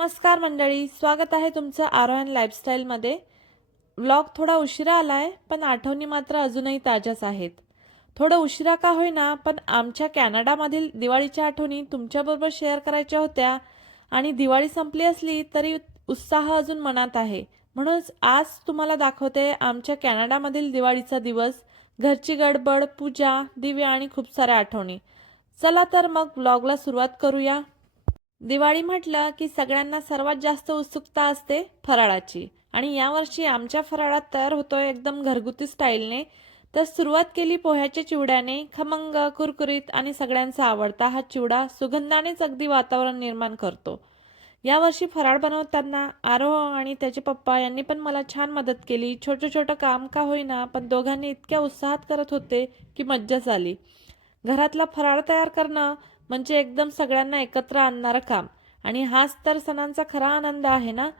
नमस्कार मंडळी स्वागत आहे तुमचं आरोहन लाईफस्टाईलमध्ये व्लॉग थोडा उशिरा आला आहे पण आठवणी मात्र अजूनही ताज्याच आहेत. थोडं उशिरा का होईना पण आमच्या कॅनडामधील दिवाळीच्या आठवणी तुमच्याबरोबर शेअर करायच्या होत्या. आणि दिवाळी संपली असली तरी उत्साह अजून मनात आहे. म्हणूनच आज तुम्हाला दाखवते आमच्या कॅनडामधील दिवाळीचा दिवस घरची गडबड पूजा दिवे आणि खूप साऱ्या आठवणी. चला तर मग व्लॉगला सुरुवात करूया. दिवाळी म्हटलं की सगळ्यांना सर्वात जास्त उत्सुकता असते फराळाची. आणि यावर्षी आमच्या फराळात तयार होतोय एकदम घरगुती स्टाईलने. तर सुरुवात केली पोह्याच्या चिवड्याने खमंग कुरकुरीत आणि सगळ्यांचा आवडता हा चिवडा सुगंधानेच अगदी वातावरण निर्माण करतो. यावर्षी फराळ बनवताना आरोह आणि त्याचे पप्पा यांनी पण मला छान मदत केली. छोटं छोटं काम का होईना पण दोघांनी इतक्या उत्साहात करत होते की मज्जाच आली. घरातला फराळ तयार करणं म्हणजे एकदम सगळ्यांना एकत्र आणणारं काम. आणि हाच तर सणांचा खरा आनंद आहे ना?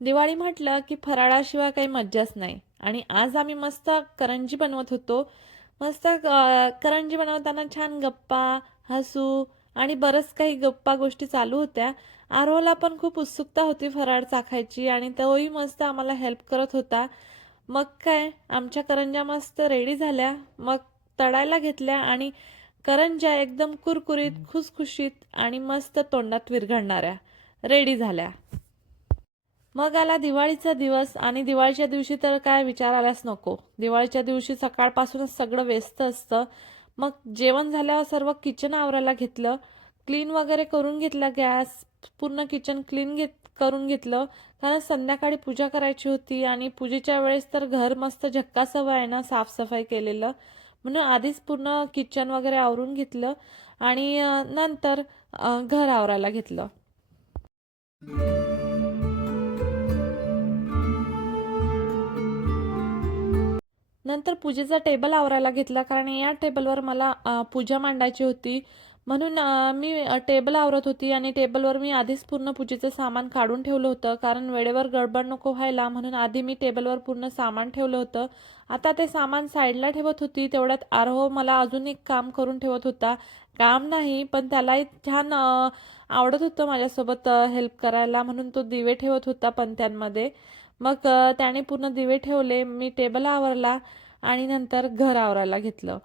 दिवाळी म्हटलं की फराळाशिवाय काही मज्जाच नाही. आणि आज आम्ही मस्त करंजी बनवत होतो. मस्त करंजी बनवताना छान गप्पा हसू आणि बरंच काही गप्पा गोष्टी चालू होत्या. आरोहला पण खूप उत्सुकता होती फराळ चाखायची आणि तोही मस्त आम्हाला हेल्प करत होता. मग काय आमच्या करंज्या मस्त रेडी झाल्या. मग तळायला घेतल्या आणि करंज्या एकदम कुरकुरीत खुसखुशीत आणि मस्त तोंडात विरघळणाऱ्या. रेडी झाल्या. मग आला दिवाळीचा दिवस आणि दिवाळीच्या दिवशी तर काय विचारायलाच नको. दिवाळीच्या दिवशी सकाळपासूनच सगळं व्यस्त असतं. मग जेवण झाल्यावर सर्व किचन आवरायला घेतलं. क्लीन वगैरे करून घेतलं गॅस. पूर्ण किचन क्लीन घेत करून घेतलं. कारण संध्याकाळी पूजा करायची होती आणि पूजेच्या वेळेस तर घर मस्त झक्कास आहे ना साफसफाई केलेलं. म्हणून आधीच पूर्ण किचन वगैरे आवरून घेतलं आणि नंतर घर आवरायला घेतलं. नंतर पूजेचा टेबल आवरायला घेतला कारण या टेबलवर मला पूजा मांडायची होती. म्हणून मी टेबल आवरत होती आणि टेबलवर मी आधीच पूर्ण पूजेचं सामान काढून ठेवलं होतं. कारण वेळेवर गडबड नको व्हायला म्हणून आधी मी टेबलवर पूर्ण सामान ठेवलं होतं. आता ते सामान साईडला ठेवत होती तेवढ्यात आरोह मला अजून एक काम करून ठेवत होता. काम नाही पण त्यालाही छान आवडत होतं माझ्यासोबत हेल्प करायला म्हणून तो दिवे ठेवत होता पणत्यांमध्ये. मग त्याने पूर्ण दिवे ठेवले मी टेबल आवरला आणि नंतर घर आवरायला घेतलं.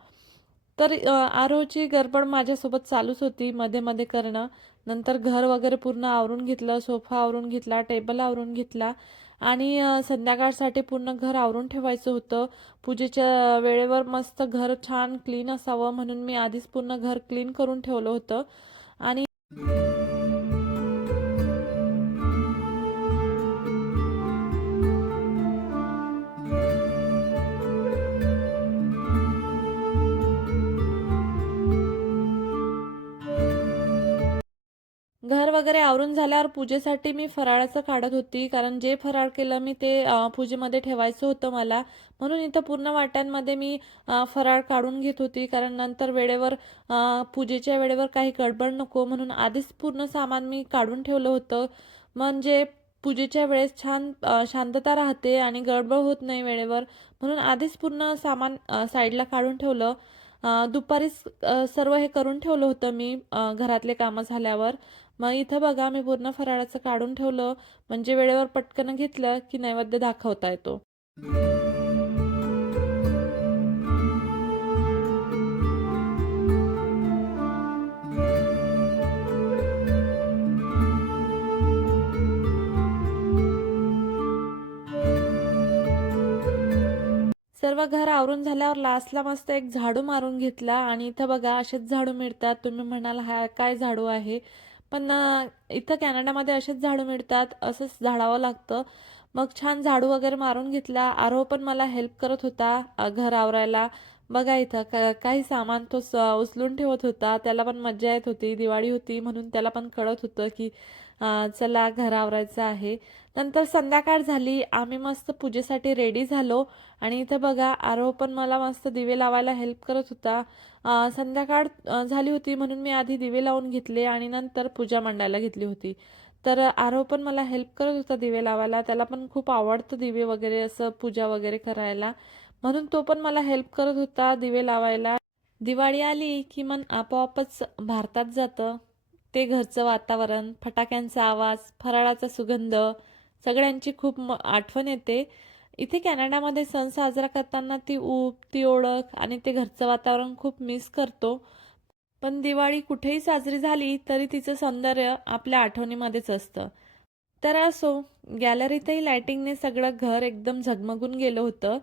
तर आरोची आरोहची गडबड माझ्यासोबत चालूच होती. मध्ये मध्ये करणं. नंतर घर वगैरे पूर्ण आवरून घेतलं. सोफा आवरून घेतला. टेबल आवरून घेतला. आणि संध्याकाळसाठी पूर्ण घर आवरून ठेवायचं होतं. पूजेच्या वेळेवर मस्त घर छान क्लीन असावं म्हणून मी आधीच पूर्ण घर क्लीन करून ठेवलं होतं. आणि घर वगैरे आवरून झाल्यावर पूजेसाठी मी फराळाचं काढत होती. कारण जे फराळ केलं मी ते पूजेमध्ये ठेवायचं होतं मला. म्हणून इथं पूर्ण वाट्यांमध्ये मी फराळ काढून घेत होती. कारण नंतर वेळेवर पूजेच्या वेळेवर काही गडबड नको. म्हणून आधीच पूर्ण सामान मी काढून ठेवलं होतं. म्हणजे पूजेच्या वेळेस छान शांतता राहते आणि गडबड होत नाही वेळेवर. म्हणून आधीच पूर्ण सामान साईडला काढून ठेवलं. दुपारीच सर्व हे करून ठेवलं होतं मी घरातले कामं झाल्यावर. मग इथं बघा मी पूर्ण फराळाचं काढून ठेवलं. म्हणजे वेळेवर पटकन घेतलं की नैवेद्य दाखवता येतो. सर्व घर आवरून झाल्यावर लास्टला मस्त एक झाडू मारून घेतला. आणि इथं बघा असेच झाडू मिळतात. तुम्ही म्हणाल हा काय झाडू आहे? पण इथं कॅनडामध्ये असेच झाडू मिळतात असंच झाडावं लागतं. मग छान झाडू वगैरे मारून घेतला. आरोह पण मला हेल्प करत होता घर आवरायला. बघा इथं का काही सामान तो स- उचलून ठेवत होता. त्याला पण मज्जा येत होती. दिवाळी होती म्हणून त्याला पण कळत होतं की चला घर आवरायचं आहे. नंतर संध्याकाळ झाली आम्ही मस्त पूजेसाठी रेडी झालो. आणि इथं बघा आरोह पण मला मस्त दिवे लावायला हेल्प करत होता. संध्याकाळ झाली होती म्हणून मी आधी दिवे लावून घेतले आणि नंतर पूजा मांडायला घेतली होती. तर आरोह पण मला हेल्प करत होता दिवे लावायला. त्याला पण खूप आवडतं दिवे वगैरे असं पूजा वगैरे करायला. म्हणून तो पण मला हेल्प करत होता दिवे लावायला. दिवाळी आली की मन आपोआपच भारतात जातं. ते घरचं वातावरण फटाक्यांचा आवाज फराळाचा सुगंध सगळ्यांची खूप म आठवण येते. इथे कॅनडामध्ये सण साजरा करताना ती ऊब ती ओळख आणि ते घरचं वातावरण खूप मिस करतो. पण दिवाळी कुठेही साजरी झाली तरी तिचं सौंदर्य आपल्या आठवणीमध्येच असतं. तर असो गॅलरीतही लायटिंगने सगळं घर एकदम झगमगून गेलं होतं.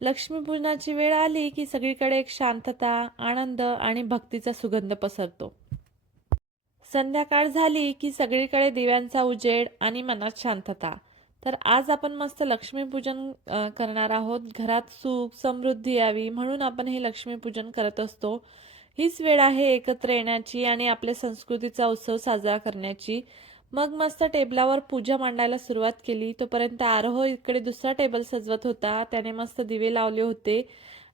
लक्ष्मीपूजनाची वेळ आली की सगळीकडे एक शांतता आनंद आणि भक्तीचा सुगंध पसरतो. संध्याकाळ झाली की सगळीकडे दिव्यांचा उजेड आणि मनात शांतता. तर आज आपण मस्त लक्ष्मीपूजन करणार आहोत. घरात सुख समृद्धी यावी म्हणून आपण हे लक्ष्मीपूजन करत असतो. हीच वेळ आहे एकत्र येण्याची आणि आपल्या संस्कृतीचा उत्सव साजरा करण्याची. मग मस्त टेबलावर पूजा मांडायला सुरुवात केली. तोपर्यंत आरोह इकडे दुसरा टेबल सजवत होता. त्याने मस्त दिवे लावले होते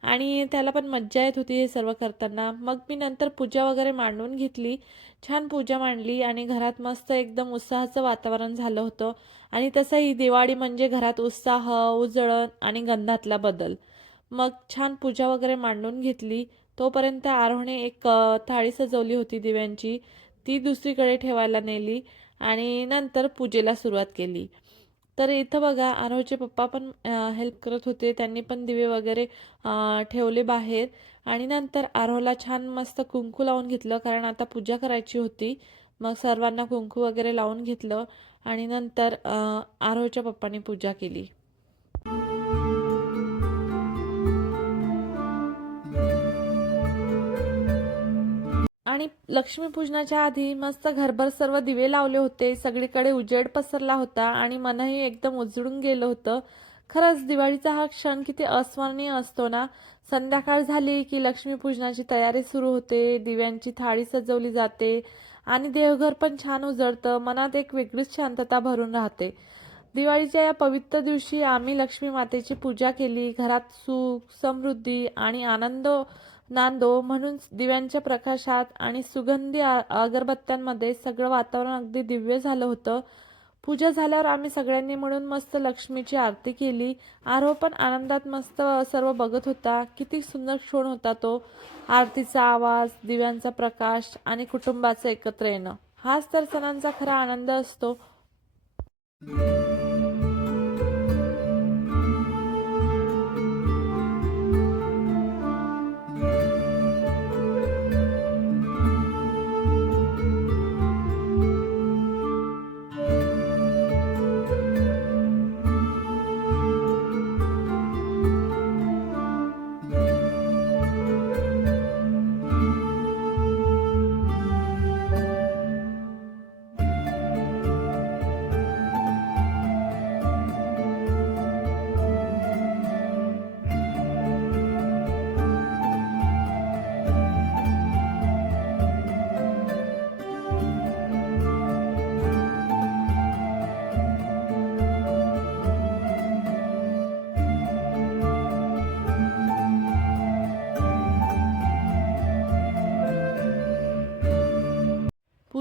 आणि त्याला पण मज्जा येत होती हे सर्व करताना. मग मी नंतर पूजा वगैरे मांडून घेतली. छान पूजा मांडली आणि घरात मस्त एकदम उत्साहाचं वातावरण झालं होतं. आणि तसंही दिवाळी म्हणजे घरात उत्साह उजळण आणि गंधातला बदल. मग छान पूजा वगैरे मांडून घेतली तोपर्यंत आरोहणे एक थाळी सजवली होती दिव्यांची. ती दुसरीकडे ठेवायला नेली आणि नंतर पूजेला सुरुवात केली. तर इथं बघा आरोहचे पप्पा पण हेल्प करत होते. त्यांनी पण दिवे वगैरे ठेवले बाहेर. आणि नंतर आरोहला छान मस्त कुंकू लावून घेतलं कारण आता पूजा करायची होती. मग सर्वांना कुंकू वगैरे लावून घेतलं. आणि नंतर आरोच्या पप्पांनी पूजा केली. आणि लक्ष्मीपूजनाच्या आधी मस्त घरभर सर्व दिवे लावले होते. सगळीकडे उजेड पसरला होता आणि मनही एकदम उजळून गेलं होतं. खरंच दिवाळीचा हा क्षण किती अस्मरणीय असतो ना. संध्याकाळ झाली की लक्ष्मीपूजनाची तयारी सुरू होते. दिव्यांची थाळी सजवली जाते. आणि देवघर पण छान उजळतं. मनात एक वेगळीच शांतता भरून राहते. दिवाळीच्या या पवित्र दिवशी आम्ही लक्ष्मी मातेची पूजा केली. घरात सुख समृद्धी आणि आनंद नांदो म्हणून दिव्यांच्या प्रकाशात आणि सुगंधी अगरबत्त्यांमध्ये सगळं वातावरण अगदी दिव्य झालं होतं. पूजा झाल्यावर आम्ही सगळ्यांनी म्हणून मस्त लक्ष्मीची आरती केली. आरोह पण आनंदात मस्त सर्व बघत होता. किती सुंदर क्षण होता तो. आरतीचा आवाज दिव्यांचा प्रकाश आणि कुटुंबाचं एकत्र येणं. हाच तर सणांचा खरा आनंद असतो.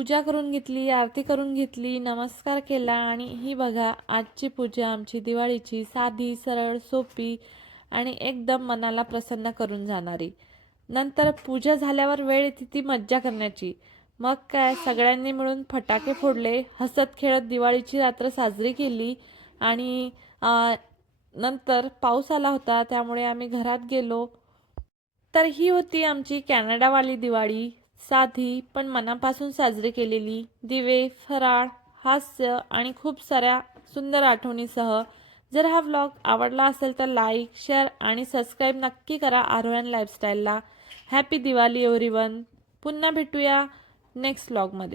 पूजा करून घेतली आरती करून घेतली नमस्कार केला आणि ही बघा आजची पूजा आमची दिवाळीची साधी सरळ सोपी आणि एकदम मनाला प्रसन्न करून जाणारी. नंतर पूजा झाल्यावर वेळ येते ती मज्जा करण्याची. मग काय सगळ्यांनी मिळून फटाके फोडले हसत खेळत दिवाळीची रात्र साजरी केली आणि नंतर पाऊस आला होता त्यामुळे आम्ही घरात गेलो. तर ही होती आमची कॅनडावाली दिवाळी. साधी पण मनापासून साजरी केलेली दिवे फराळ हास्य आणि खूप साऱ्या सुंदर आठवणीसह जर हा व्लॉग आवडला असेल तर लाईक शेअर आणि सबस्क्राईब नक्की करा आरोहन लाईफस्टाईलला हॅपी दिवाळी एव्हरीवन पुन्हा भेटूया नेक्स्ट व्लॉगमध्ये